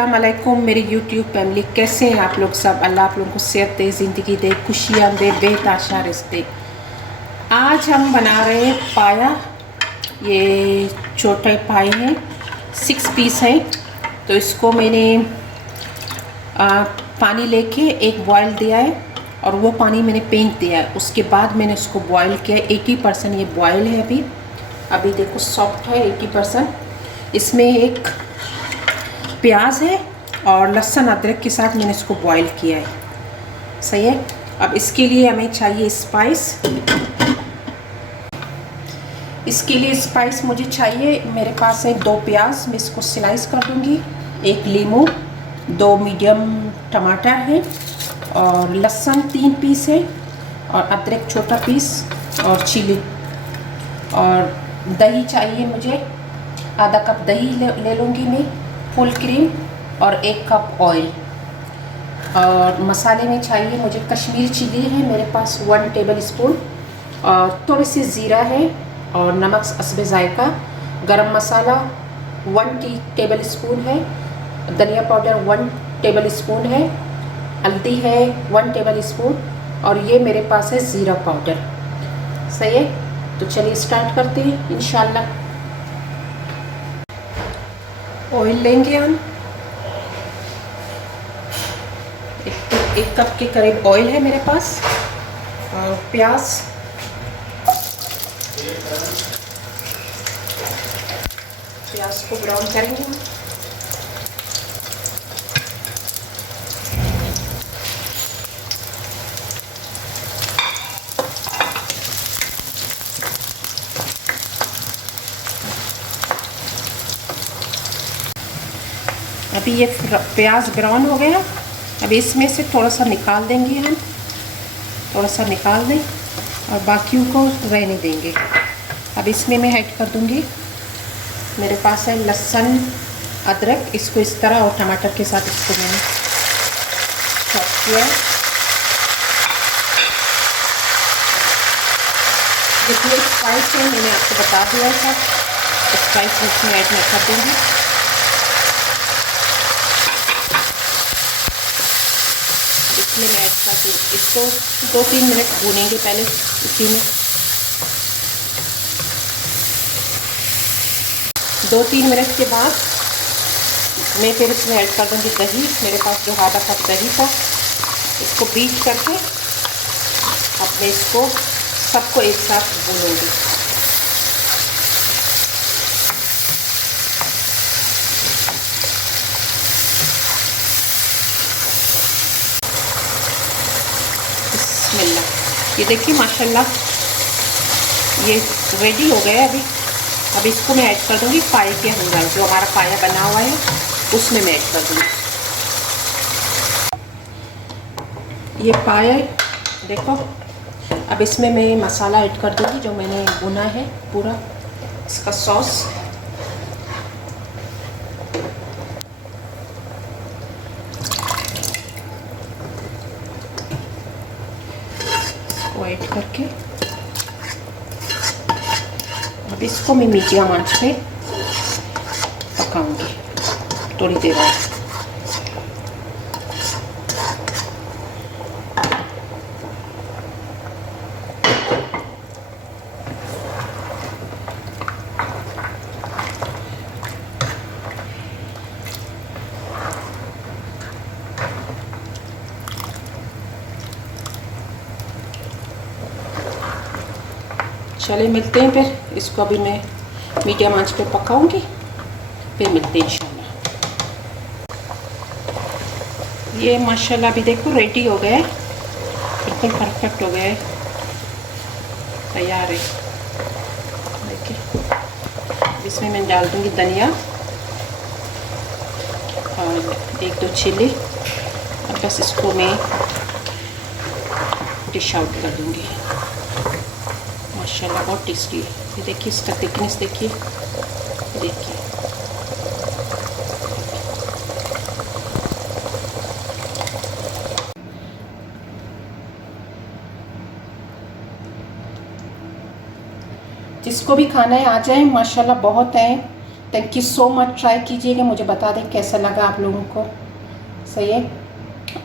अस्सलाम वालेकुम मेरी यूट्यूब फैमिली, कैसे हैं आप लोग सब। अल्लाह आप लोगों को सेहत दे, ज़िंदगी दे, खुशियाँ दे, बेताशा रिज़्क़ दे। आज हम बना रहे हैं पाया। ये छोटे पाए हैं, 6 पीस हैं। तो इसको मैंने पानी लेके एक बॉयल दिया है और वो पानी मैंने फेंक दिया है। उसके बाद मैंने इसको बॉयल किया है। 80% ये बॉयल है अभी देखो सॉफ्ट है 80%। इसमें एक प्याज है और लहसुन अदरक के साथ मैंने इसको बॉईल किया है। सही है। अब इसके लिए हमें चाहिए स्पाइस। इसके लिए स्पाइस मुझे चाहिए, मेरे पास है 2 प्याज, मैं इसको स्लाइस कर दूंगी। 1 लीमू, 2 मीडियम टमाटर है और लहसुन 3 पीस है और अदरक छोटा पीस और चिली। और दही चाहिए मुझे, आधा कप दही ले लूँगी मैं, फुल क्रीम और 1 कप ऑयल। और मसाले में चाहिए मुझे कश्मीरी चिली है मेरे पास 1 टेबल स्पून और थोड़ी सी ज़ीरा है और नमक हस्बे जायका। गरम मसाला 1 टेबल स्पून है, धनिया पाउडर 1 टेबल स्पून है, हल्दी है 1 टेबल स्पून और ये मेरे पास है ज़ीरा पाउडर। सही है। तो चलिए स्टार्ट करते हैं इंशाल्लाह। ऑयल लेंगे हम, 1 कप के करीब ऑयल है मेरे पास। और प्याज को ब्राउन करेंगे हम। अभी ये प्याज ब्राउन हो गया। अब इसमें से थोड़ा सा निकाल देंगे हम, थोड़ा सा निकाल दें और बाकियों को रहने देंगे। अब इसमें मैं ऐड कर दूंगी, मेरे पास है लहसुन अदरक, इसको इस तरह और टमाटर के साथ इसको मैंने चॉप किया है। जितने स्पाइस है मैंने आपको बता दिया है, सब स्पाइस इसमें ऐड मैं कर दूँगी। इसमें मैं ऐड कर दूँ, इसको 2-3 मिनट भूनेंगे पहले इसी में। 2-3 मिनट के बाद मैं फिर इसमें ऐड कर दूँगी दही। मेरे पास जो आधा कप दही था, इसको बीट करके अब मैं इसको सबको एक साथ भूनूंगी। ये देखिए माशाल्लाह ये रेडी हो गया है। अब इसको मैं ऐड कर दूंगी पाए के अंदर, जो हमारा पाया बना हुआ है उसमें मैं ऐड कर दूंगी। ये पाया देखो। अब इसमें मैं मसाला ऐड कर दूंगी जो मैंने भुना है पूरा, इसका सॉस। ऐड करके अब इसको मैं मीडियम आंच पे पकाऊंगी थोड़ी देर बाद। चले मिलते हैं फिर। इसको अभी मैं मीडियम आंच पे पकाऊंगी, फिर मिलते हैं इंशाल्लाह। ये माशाल्लाह अभी देखो रेडी हो गया है, बिल्कुल परफेक्ट हो गया है, तैयार है। देखिए इसमें मैं डाल दूंगी धनिया और 1-2 चिली। अब बस इसको मैं डिश आउट कर दूंगी। माशाल्लाह बहुत टेस्टी है। ये देखिए इसका थिकनेस देखिए। जिसको भी खाना है आ जाए, माशाल्लाह बहुत है। Thank you so much. Try कीजिएगा, मुझे बता दें कैसा लगा आप लोगों को। सही है,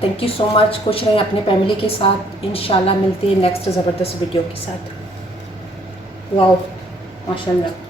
थैंक यू सो मच। खुश रहें अपने फैमिली के साथ। इंशाल्लाह मिलती है नेक्स्ट ज़बरदस्त वीडियो के साथ। वाओ माशाल्लाह।